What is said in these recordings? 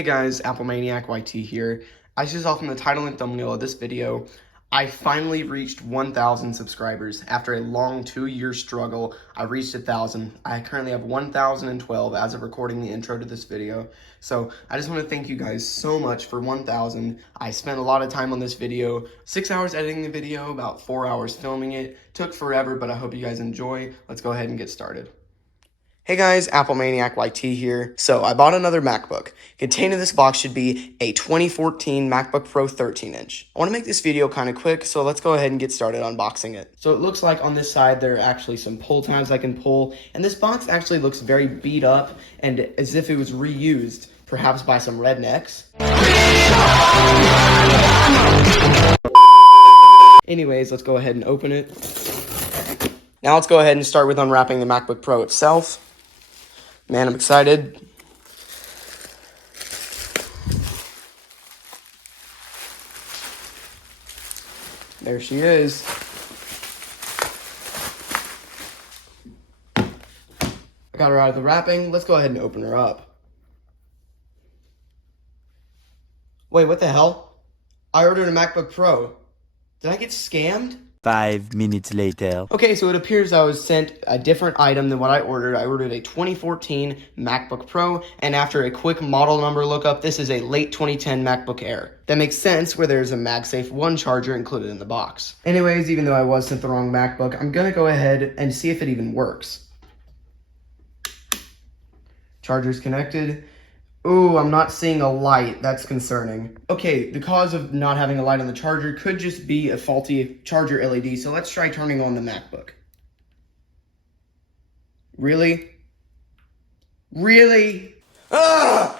Hey guys, Apple Maniac YT here. As you saw from the title and thumbnail of this video, I finally reached 1,000 subscribers. After a long 2-year struggle, I reached 1,000. I currently have 1,012 as of recording the intro to this video. So I just want to thank you guys so much for 1,000. I spent a lot of time on this video, 6 hours editing the video, about 4 hours filming it. Took forever, but I hope you guys enjoy. Let's go ahead and get started. Hey guys, Apple Maniac YT here. So I bought another MacBook. Contained in this box should be a 2014 MacBook Pro 13-inch. I want to make this video kind of quick, so let's go ahead and get started unboxing it. So it looks like on this side there are actually some pull tabs I can pull, and this box actually looks very beat up and as if it was reused, perhaps by some rednecks. Anyways, let's go ahead and open it. Now let's go ahead and start with unwrapping the MacBook Pro itself. Man, I'm excited. There she is. I got her out of the wrapping. Let's go ahead and open her up. Wait, what the hell? I ordered a MacBook Pro. Did I get scammed? 5 minutes later. Okay, so it appears I was sent a different item than what I ordered. I ordered a 2014 MacBook Pro, and after a quick model number lookup, this is a late 2010 MacBook Air. That makes sense where there's a MagSafe 1 charger included in the box. Anyways, even though I was sent the wrong MacBook, I'm gonna go ahead and see if it even works. Charger's connected. Ooh, I'm not seeing a light. That's concerning. Okay, the cause of not having a light on the charger could just be a faulty charger LED, so let's try turning on the MacBook. Really? Really? Ah!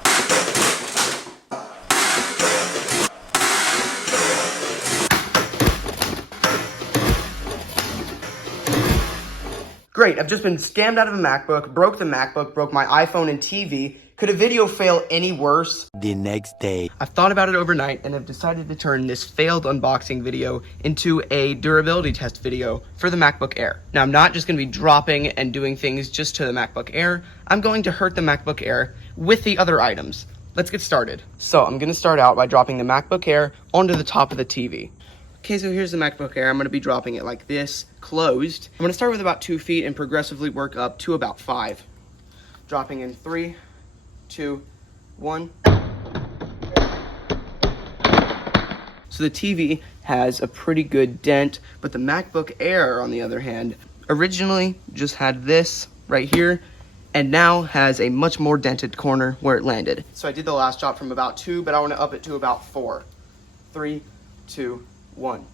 Great, I've just been scammed out of a MacBook, broke the MacBook, broke my iPhone and TV. Could a video fail any worse? The next day. I've thought about it overnight and have decided to turn this failed unboxing video into a durability test video for the MacBook Air. Now, I'm not just going to be dropping and doing things just to the MacBook Air. I'm going to hurt the MacBook Air with the other items. Let's get started. So I'm going to start out by dropping the MacBook Air onto the top of the TV. Okay, so here's the MacBook Air. I'm going to be dropping it like this, closed. I'm going to start with about 2 feet and progressively work up to about 5. Dropping in 3, 2, 1. So the TV has a pretty good dent, but the MacBook Air, on the other hand, originally just had this right here, and now has a much more dented corner where it landed. So I did the last drop from about 2, but I want to up it to about 4. 3, 2, 1.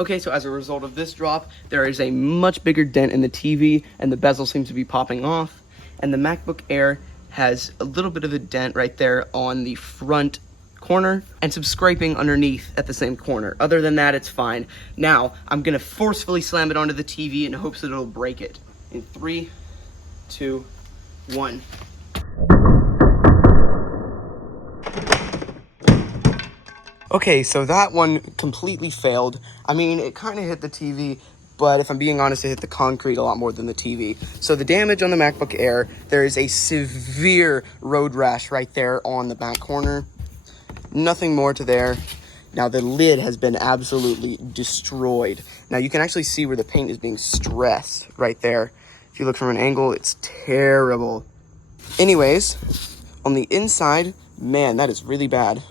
Okay, so as a result of this drop, there is a much bigger dent in the TV, and the bezel seems to be popping off. And the MacBook Air has a little bit of a dent right there on the front corner and some scraping underneath at the same corner. Other than that, it's fine. Now, I'm gonna forcefully slam it onto the TV in hopes that it'll break it. In 3, 2, 1. Okay, so that one completely failed. I mean, it kind of hit the TV, but if I'm being honest, it hit the concrete a lot more than the TV. So the damage on the MacBook Air, there is a severe road rash right there on the back corner. Nothing more to there. Now the lid has been absolutely destroyed. Now you can actually see where the paint is being stressed right there. If you look from an angle, it's terrible. Anyways, on the inside, man, that is really bad.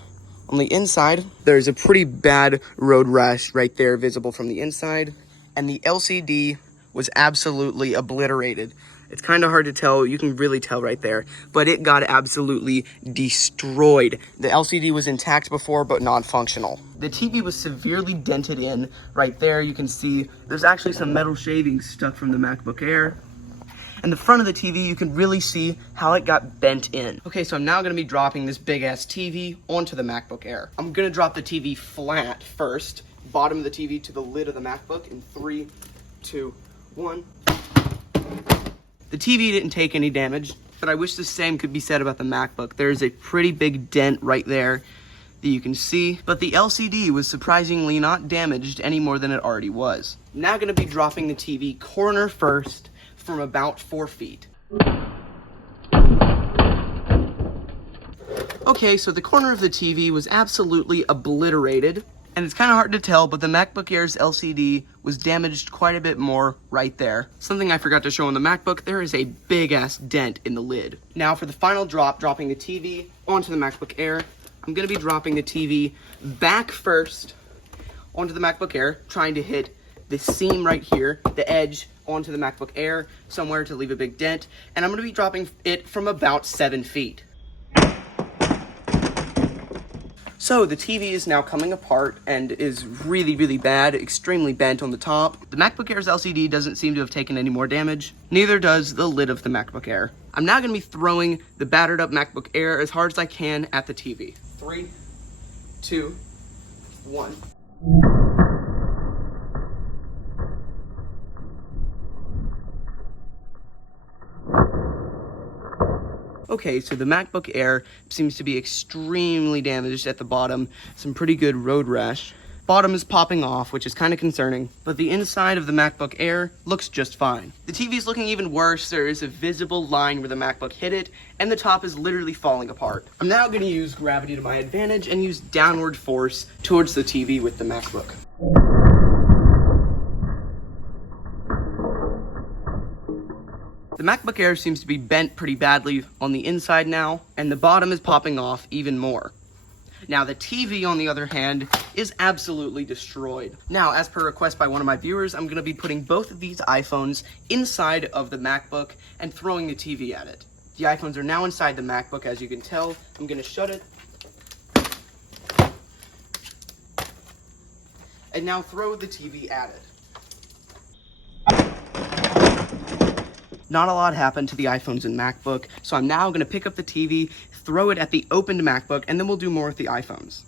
On the inside, there's a pretty bad road rash right there visible from the inside. And the LCD was absolutely obliterated. It's kind of hard to tell. You can really tell right there. But it got absolutely destroyed. The LCD was intact before, but non-functional. The TV was severely dented in right there. You can see there's actually some metal shavings stuck from the MacBook Air. And the front of the TV, you can really see how it got bent in. Okay, so I'm now gonna be dropping this big ass TV onto the MacBook Air. I'm gonna drop the TV flat first, bottom of the TV to the lid of the MacBook in 3, 2, 1. The TV didn't take any damage, but I wish the same could be said about the MacBook. There's a pretty big dent right there that you can see, but the LCD was surprisingly not damaged any more than it already was. Now gonna be dropping the TV corner first from about 4 feet. Okay, so the corner of the TV was absolutely obliterated. And it's kind of hard to tell, but the MacBook Air's LCD was damaged quite a bit more right there. Something I forgot to show on the MacBook, there is a big ass dent in the lid. Now for the final drop, dropping the TV onto the MacBook Air, I'm gonna be dropping the TV back first onto the MacBook Air, trying to hit the seam right here, the edge onto the MacBook Air, somewhere to leave a big dent. And I'm gonna be dropping it from about 7 feet. So the TV is now coming apart and is really, really bad, extremely bent on the top. The MacBook Air's LCD doesn't seem to have taken any more damage. Neither does the lid of the MacBook Air. I'm now gonna be throwing the battered up MacBook Air as hard as I can at the TV. 3, 2, 1. Okay, so the MacBook Air seems to be extremely damaged at the bottom. Some pretty good road rash. Bottom is popping off, which is kind of concerning, but the inside of the MacBook Air looks just fine. The TV is looking even worse. There is a visible line where the MacBook hit it, and the top is literally falling apart. I'm now going to use gravity to my advantage and use downward force towards the TV with the MacBook. The MacBook Air seems to be bent pretty badly on the inside now, and the bottom is popping off even more. Now the TV, on the other hand, is absolutely destroyed. Now, as per request by one of my viewers, I'm going to be putting both of these iPhones inside of the MacBook and throwing the TV at it. The iPhones are now inside the MacBook, as you can tell. I'm going to shut it. And now throw the TV at it. Not a lot happened to the iPhones and MacBook, so I'm now going to pick up the TV, throw it at the opened MacBook, and then we'll do more with the iPhones.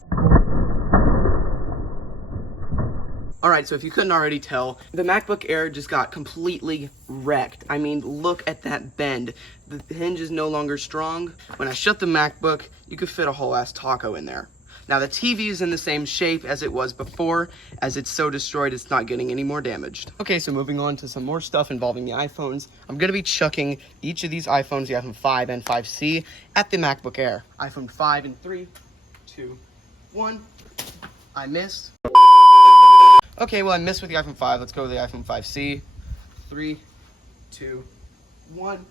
Alright, so if you couldn't already tell, the MacBook Air just got completely wrecked. I mean, look at that bend. The hinge is no longer strong. When I shut the MacBook, you could fit a whole ass taco in there. Now the TV is in the same shape as it was before, as it's so destroyed it's not getting any more damaged. Okay, so moving on to some more stuff involving the iPhones. I'm going to be chucking each of these iPhones, the iPhone 5 and 5C, at the MacBook Air. iPhone 5 in 3, 2, 1. I missed. Okay, well I missed with the iPhone 5. Let's go with the iPhone 5C. 3, 2, 1.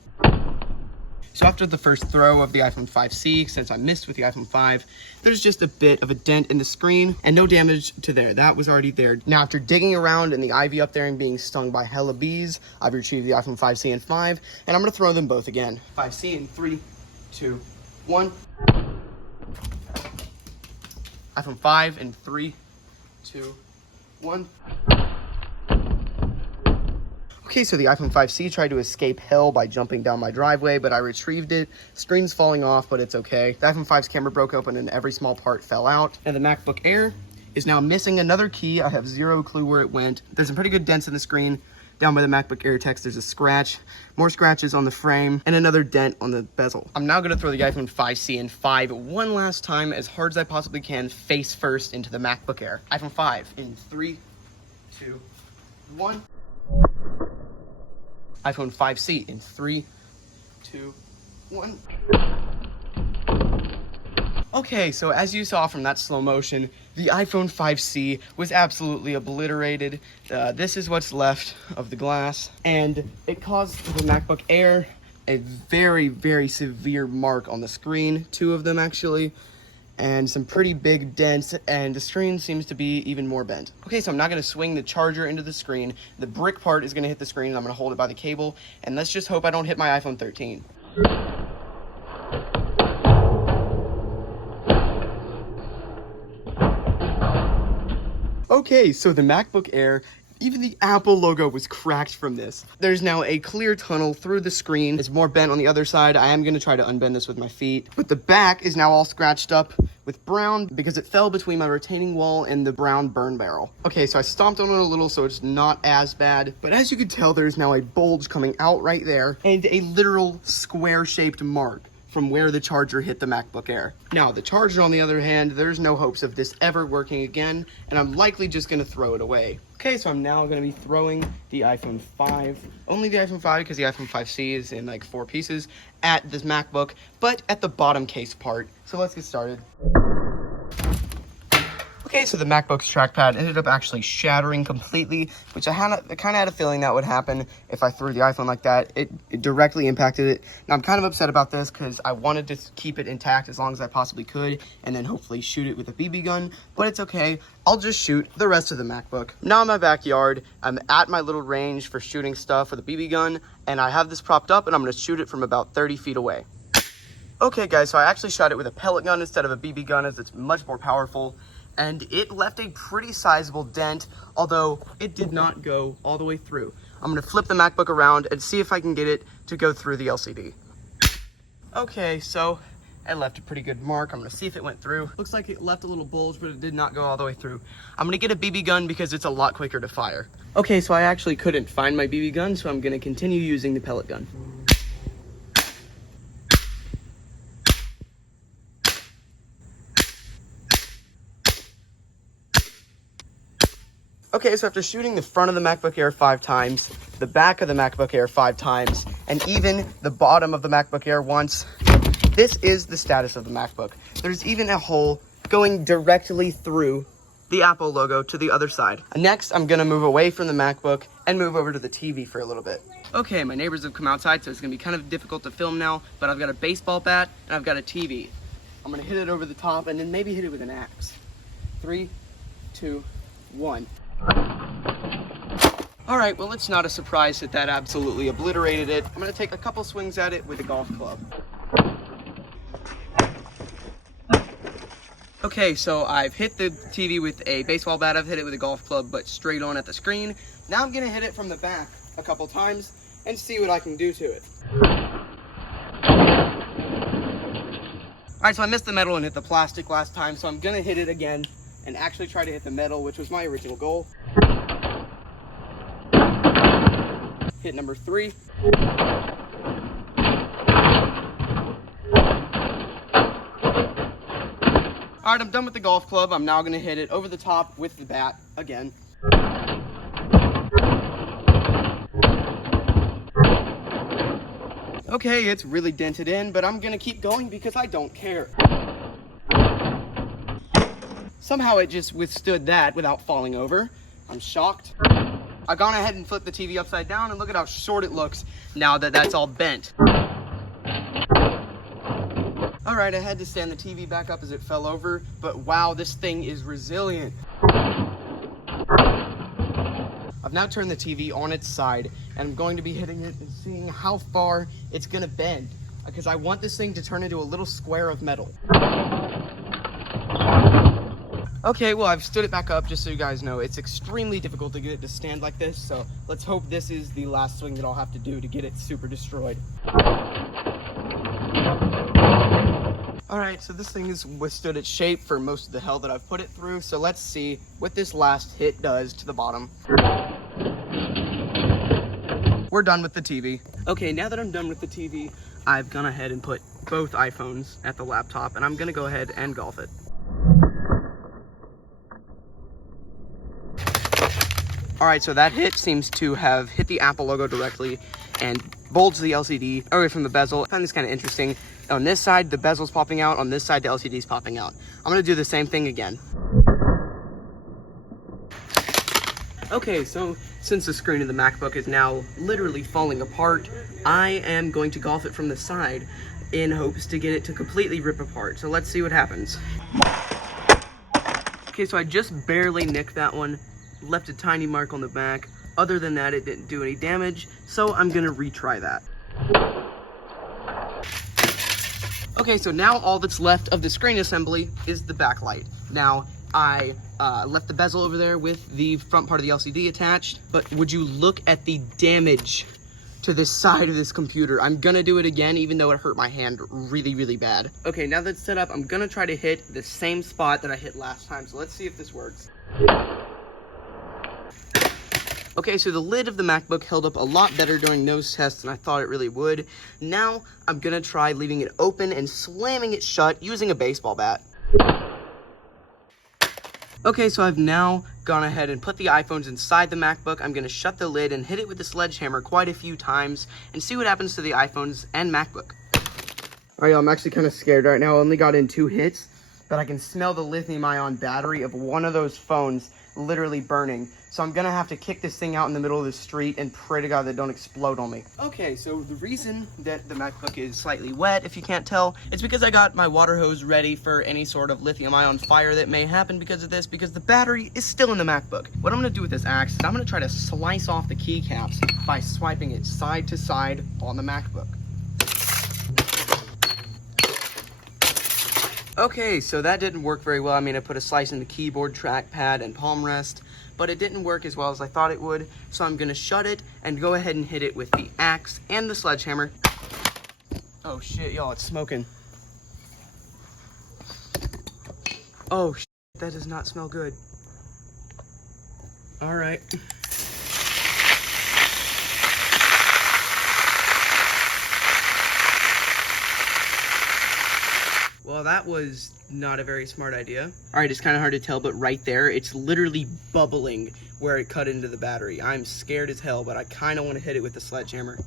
So after the first throw of the iPhone 5C, since I missed with the iPhone 5, there's just a bit of a dent in the screen and no damage to there. That was already there. Now after digging around in the ivy up there and being stung by hella bees, I've retrieved the iPhone 5C and 5, and I'm gonna throw them both again. 5C in 3, 2, 1. iPhone 5 in 3, 2, 1. Okay, so the iPhone 5C tried to escape hell by jumping down my driveway, but I retrieved it. Screen's falling off, but it's okay. The iPhone 5's camera broke open and every small part fell out. And the MacBook Air is now missing another key. I have zero clue where it went. There's some pretty good dents in the screen. Down by the MacBook Air text, there's a scratch, more scratches on the frame, and another dent on the bezel. I'm now gonna throw the iPhone 5C and 5 one last time as hard as I possibly can, face first into the MacBook Air. iPhone 5 in 3, 2, 1. iPhone 5C in 3, 2, 1. Okay, so as you saw from that slow motion, the iPhone 5C was absolutely obliterated. This is what's left of the glass, and it caused the MacBook Air a very, very severe mark on the screen, 2 of them actually, and some pretty big dents, and the screen seems to be even more bent. Okay, so I'm now gonna swing the charger into the screen. The brick part is gonna hit the screen, and I'm gonna hold it by the cable, and let's just hope I don't hit my iPhone 13. Okay, so the MacBook Air, even the Apple logo was cracked from this. There's now a clear tunnel through the screen. It's more bent on the other side. I am going to try to unbend this with my feet. But the back is now all scratched up with brown because it fell between my retaining wall and the brown burn barrel. Okay, so I stomped on it a little so it's not as bad. But as you can tell, there's now a bulge coming out right there and a literal square-shaped mark from where the charger hit the MacBook Air. Now, the charger, on the other hand, there's no hopes of this ever working again, and I'm likely just gonna throw it away. Okay, so I'm now gonna be throwing the iPhone 5, only the iPhone 5 because the iPhone 5C is in like 4 pieces, at this MacBook, but at the bottom case part. So let's get started. Okay, so the MacBook's trackpad ended up actually shattering completely, which I kind of had a feeling that would happen if I threw the iPhone like that. It directly impacted it. Now, I'm kind of upset about this because I wanted to keep it intact as long as I possibly could and then hopefully shoot it with a BB gun, but it's okay. I'll just shoot the rest of the MacBook. Now in my backyard, I'm at my little range for shooting stuff with a BB gun, and I have this propped up and I'm going to shoot it from about 30 feet away. Okay, guys, so I actually shot it with a pellet gun instead of a BB gun as it's much more powerful. And it left a pretty sizable dent, although it did not go all the way through. I'm gonna flip the MacBook around and see if I can get it to go through the LCD. Okay, so it left a pretty good mark. I'm gonna see if it went through. Looks like it left a little bulge, but it did not go all the way through. I'm gonna get a BB gun because it's a lot quicker to fire. Okay, so I actually couldn't find my BB gun, so I'm gonna continue using the pellet gun. Okay, so after shooting the front of the MacBook Air 5 times, the back of the MacBook Air 5 times, and even the bottom of the MacBook Air once, this is the status of the MacBook. There's even a hole going directly through the Apple logo to the other side. Next, I'm gonna move away from the MacBook and move over to the TV for a little bit. Okay, my neighbors have come outside, so it's gonna be kind of difficult to film now, but I've got a baseball bat and I've got a TV. I'm gonna hit it over the top and then maybe hit it with an axe. 3, 2, 1. All right, well, it's not a surprise that that absolutely obliterated it. I'm gonna take a couple swings at it with a golf club. Okay, so I've hit the TV with a baseball bat, I've hit it with a golf club, but straight on at the screen. Now I'm gonna hit it from the back a couple times and see what I can do to it. All right, so I missed the metal and hit the plastic last time, so I'm gonna hit it again and actually try to hit the metal, which was my original goal. Hit number 3. All right, I'm done with the golf club. I'm now gonna hit it over the top with the bat again. Okay, it's really dented in, but I'm gonna keep going because I don't care. Somehow it just withstood that without falling over. I'm shocked. I've gone ahead and flipped the TV upside down, and look at how short it looks now that that's all bent. All right, I had to stand the TV back up as it fell over, but wow, this thing is resilient. I've now turned the TV on its side, and I'm going to be hitting it and seeing how far it's gonna bend, because I want this thing to turn into a little square of metal. Okay, well, I've stood it back up just so you guys know. It's extremely difficult to get it to stand like this, so let's hope this is the last swing that I'll have to do to get it super destroyed. All right, so this thing has withstood its shape for most of the hell that I've put it through, so let's see what this last hit does to the bottom. We're done with the TV. Okay, now that I'm done with the TV, I've gone ahead and put both iPhones at the laptop, and I'm gonna go ahead and golf it. All right, so that hit seems to have hit the Apple logo directly and bulged the LCD away from the bezel. I find this kind of interesting. On this side, the bezel's popping out. On this side, the LCD's popping out. I'm gonna do the same thing again. Okay, so since the screen of the MacBook is now literally falling apart, I am going to golf it from the side in hopes to get it to completely rip apart. So let's see what happens. Okay, so I just barely nicked that one. Left a tiny mark on the back. Other than that, it didn't do any damage, so I'm gonna retry that. Okay, so now all that's left of the screen assembly is the backlight. Now, I left the bezel over there with the front part of the LCD attached, but would you look at the damage to the side of this computer? I'm gonna do it again, even though it hurt my hand really, really bad. Okay, now that's set up, I'm gonna try to hit the same spot that I hit last time, so let's see if this works. Okay, so the lid of the MacBook held up a lot better during nose tests than I thought it really would. Now, I'm gonna try leaving it open and slamming it shut using a baseball bat. Okay, so I've now gone ahead and put the iPhones inside the MacBook. I'm gonna shut the lid and hit it with the sledgehammer quite a few times and see what happens to the iPhones and MacBook. All right, y'all, I'm actually kind of scared right now. I only got in 2 hits, but I can smell the lithium-ion battery of one of those phones literally burning. So I'm gonna have to kick this thing out in the middle of the street and pray to God that it don't explode on me. Okay, so the reason that the MacBook is slightly wet, if you can't tell, it's because I got my water hose ready for any sort of lithium-ion fire that may happen because of this, because the battery is still in the MacBook. What I'm gonna do with this axe is I'm gonna try to slice off the keycaps by swiping it side to side on the MacBook. Okay, so that didn't work very well. I mean, I put a slice in the keyboard, trackpad, and palm rest, but it didn't work as well as I thought it would. So I'm gonna shut it and go ahead and hit it with the axe and the sledgehammer. Oh shit, y'all, it's smoking. Oh shit, that does not smell good. All right. Well, that was not a very smart idea. All right, it's kind of hard to tell, but right there, it's literally bubbling where it cut into the battery. I'm scared as hell, but I kind of want to hit it with the sledgehammer.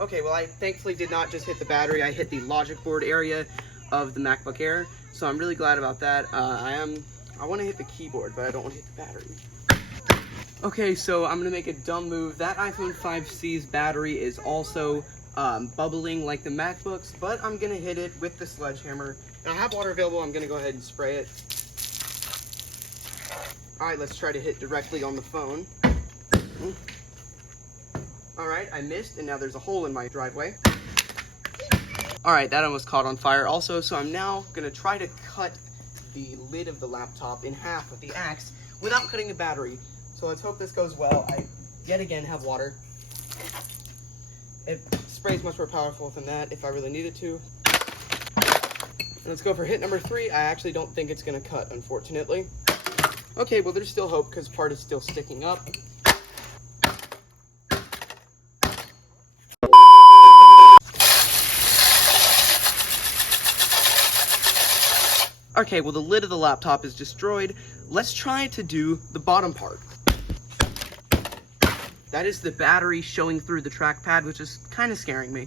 Okay, well, I thankfully did not just hit the battery. I hit the logic board area of the MacBook Air, so I'm really glad about that. I want to hit the keyboard, but I don't want to hit the battery. Okay, so I'm gonna make a dumb move. That iPhone 5C's battery is also bubbling like the MacBooks, but I'm gonna hit it with the sledgehammer. And I have water available. I'm gonna go ahead and spray it. All right, let's try to hit directly on the phone. All right, I missed, and now there's a hole in my driveway. All right, that almost caught on fire also, so I'm now gonna try to cut the lid of the laptop in half with the axe without cutting the battery. So let's hope this goes well. I, yet again, have water. It sprays much more powerful than that if I really needed to. And let's go for hit number 3. I actually don't think it's gonna cut, unfortunately. Okay, well, there's still hope because part is still sticking up. Okay, well, the lid of the laptop is destroyed. Let's try to do the bottom part. That is the battery showing through the trackpad, which is kind of scaring me.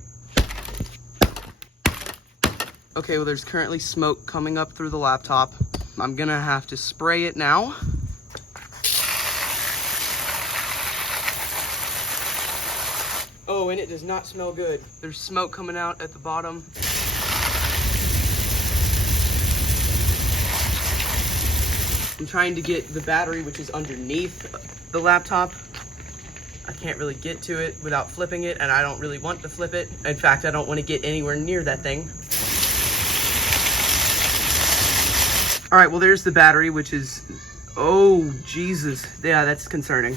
Okay, well, there's currently smoke coming up through the laptop. I'm gonna have to spray it now. Oh, and it does not smell good. There's smoke coming out at the bottom. I'm trying to get the battery, which is underneath the laptop. I can't really get to it without flipping it, and I don't really want to flip it. In fact, I don't want to get anywhere near that thing. All right, well, there's the battery, which is, oh, Jesus. Yeah, that's concerning.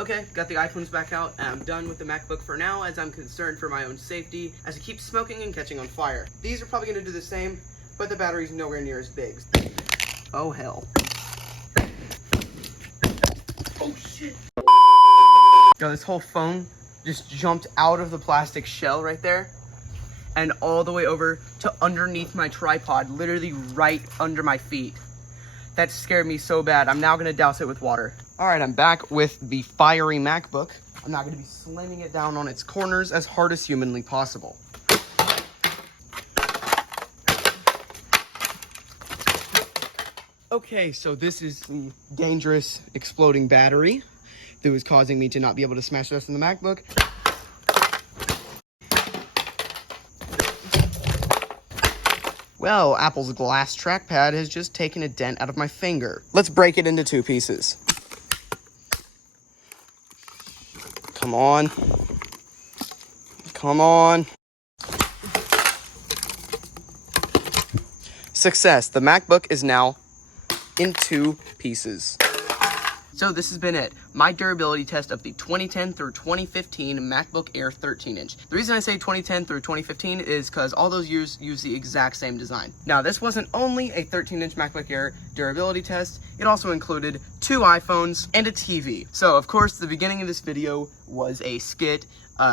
Okay, got the iPhones back out, and I'm done with the MacBook for now, as I'm concerned for my own safety, as it keeps smoking and catching on fire. These are probably gonna do the same, but the battery's nowhere near as big. Oh, hell. Oh, shit. Yo, this whole phone just jumped out of the plastic shell right there and all the way over to underneath my tripod, literally right under my feet. That scared me so bad. I'm now gonna douse it with water. All right, I'm back with the fiery MacBook. I'm now gonna be slamming it down on its corners as hard as humanly possible. Okay, so this is the dangerous exploding battery that was causing me to not be able to smash the rest of the MacBook. Well, Apple's glass trackpad has just taken a dent out of my finger. Let's break it into 2 pieces. Come on. Come on. Success. The MacBook is now in 2 pieces. So this has been it, my durability test of the 2010 through 2015 MacBook Air 13-inch. The reason I say 2010 through 2015 is because all those years use the exact same design. Now, this wasn't only a 13-inch MacBook Air durability test, it also included 2 iPhones and a TV. So, of course, the beginning of this video was a skit,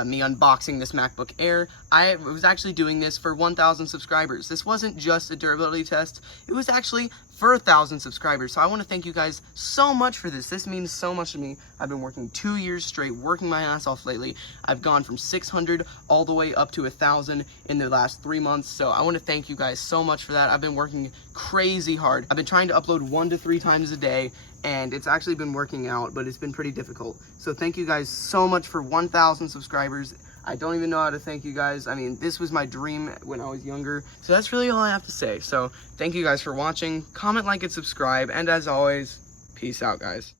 me unboxing this MacBook Air. I was actually doing this for 1,000 subscribers. This wasn't just a durability test, it was actually for 1,000 subscribers. So I want to thank you guys so much for this. This means so much to me. I've been working 2 years straight, working my ass off lately. I've gone from 600 all the way up to 1,000 in the last 3 months. So I want to thank you guys so much for that. I've been working crazy hard. I've been trying to upload 1 to 3 times a day, and it's actually been working out, but it's been pretty difficult. So thank you guys so much for 1,000 subscribers. I don't even know how to thank you guys. I mean, this was my dream when I was younger. So that's really all I have to say. So thank you guys for watching. Comment, like, and subscribe. And as always, peace out, guys.